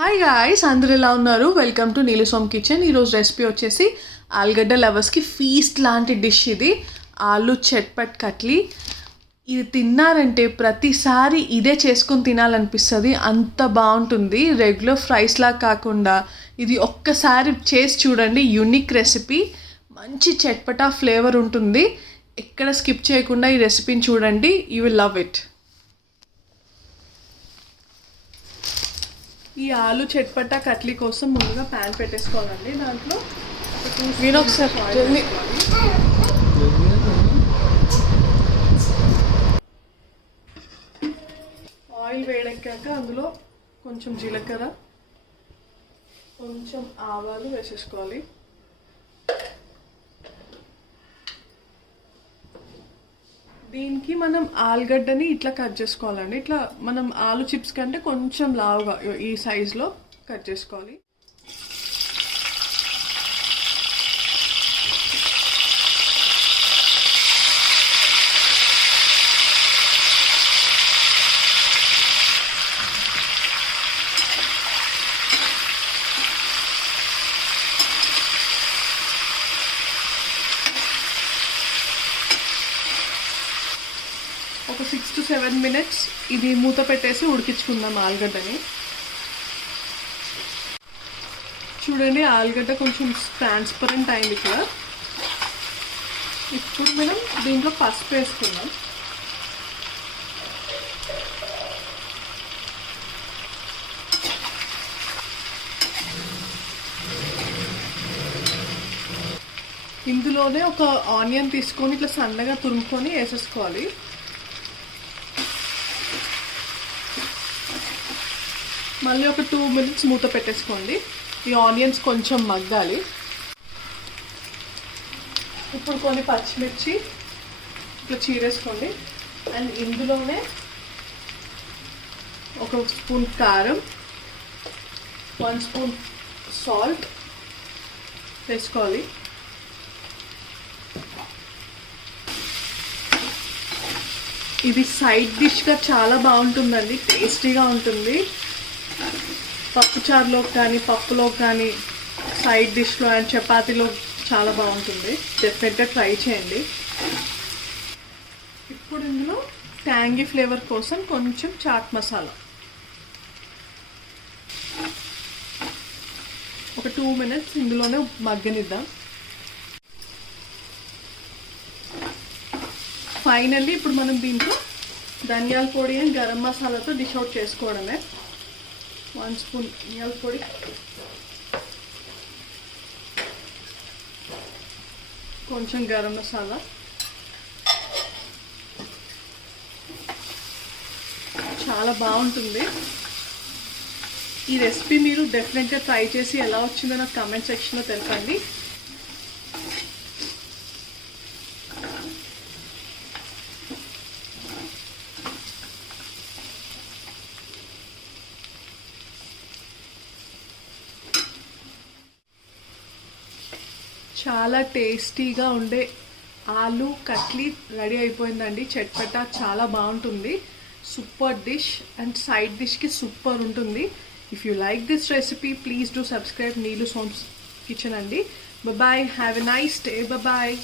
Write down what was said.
Hi guys అందరు ఎలా ఉన్నారు? వెల్కమ్ టు నీలుసోమ్ కిచెన్ ఈరోజు రెసిపీ వచ్చేసి ఆలుగడ్డ లవర్స్కి ఫీస్ట్ లాంటి డిష్ ఇది. ఆలు చట్పట్ కట్లీ. ఇది తిన్నారంటే ప్రతిసారి ఇదే చేసుకొని తినాలనిపిస్తుంది. అంత బాగుంటుంది. రెగ్యులర్ ఫ్రైస్ లాగా కాకుండా ఇది ఒక్కసారి చేసి చూడండి. యూనిక్ రెసిపీ మంచి చట్పటా ఫ్లేవర్ ఉంటుంది. ఎక్కడ స్కిప్ చేయకుండా ఈ రెసిపీని చూడండి. యూ విల్ లవ్ ఇట్ ఈ ఆలు చట్పట్టా కట్లీ కోసం ముందుగా ప్యాన్ పెట్టేసుకోవాలండి దాంట్లో. నేను ఒకసారి ఆయిల్ వేడెక్కాక అందులో కొంచెం జీలకర్ర కొంచెం ఆవాలు వేసేసుకోవాలి. దీనికి మనం ఆలుగడ్డని ఇట్లా కట్ చేసుకోవాలండి. ఇట్లా మనం ఆలు చిప్స్ కంటే కొంచెం లావుగా ఈ సైజులో కట్ చేసుకోవాలి. ఒక సిక్స్ టు సెవెన్ మినిట్స్ ఇది మూత పెట్టేసి ఉడికించుకుందాం ఆలుగడ్డని. చూడండి ఆలుగడ్డ కొంచెం ట్రాన్స్పరెంట్ అయింది ఇక్కడ. ఇప్పుడు మనం దీంట్లో పసుపు వేసుకుందాం. ఇందులోనే ఒక ఆనియన్ తీసుకొని ఇట్లా సన్నగా తురుముకొని వేసేసుకోవాలి. మళ్ళీ ఒక టూ మినిట్స్ మూత పెట్టేసుకోండి. ఈ ఆనియన్స్ కొంచెం మగ్గాలి. ఇప్పుడు కొన్ని పచ్చిమిర్చి ఇట్లా చీరేసుకోండి. అండ్ ఇందులోనే ఒక స్పూన్ కారం వన్ స్పూన్ సాల్ట్ వేసుకోవాలి. ఇది సైడ్ డిష్గా చాలా బాగుంటుందండి టేస్టీగా ఉంటుంది. పప్పుచారులోకి కానీ పప్పులోకి కానీ సైడ్ డిష్లో అండ్ చపాతీలో చాలా బాగుంటుంది. డెఫినెట్గా ట్రై చేయండి. ఇప్పుడు ఇందులో ట్యాంగీ ఫ్లేవర్ కోసం కొంచెం చాట్ మసాలా ఒక టూ మినిట్స్ ఇందులోనే మగ్గనిద్దాం. ఫైనల్లీ ఇప్పుడు మనం దీంట్లో ధనియాల పొడి అండ్ గరం మసాలాతో డిష్ అవుట్ చేసుకోవడమే. వన్ స్పూన్ ధనియాల పొడి. కొంచెం గరం మసాలా. చాలా బాగుంటుంది. ఈ రెసిపీ మీరు డెఫినెట్గా ట్రై చేసి ఎలా వచ్చిందో నాకు కమెంట్ సెక్షన్లో తెలపండి. చాలా టేస్టీగా ఉండే ఆలు కట్లీ రెడీ అయిపోయిందండి. చట్పటా చాలా బాగుంటుంది. సూపర్ డిష్ అండ్ సైడ్ డిష్కి సూపర్ ఉంటుంది. If you like this recipe please do subscribe Neelu Som's kitchen అండి. Bye have a nice day bye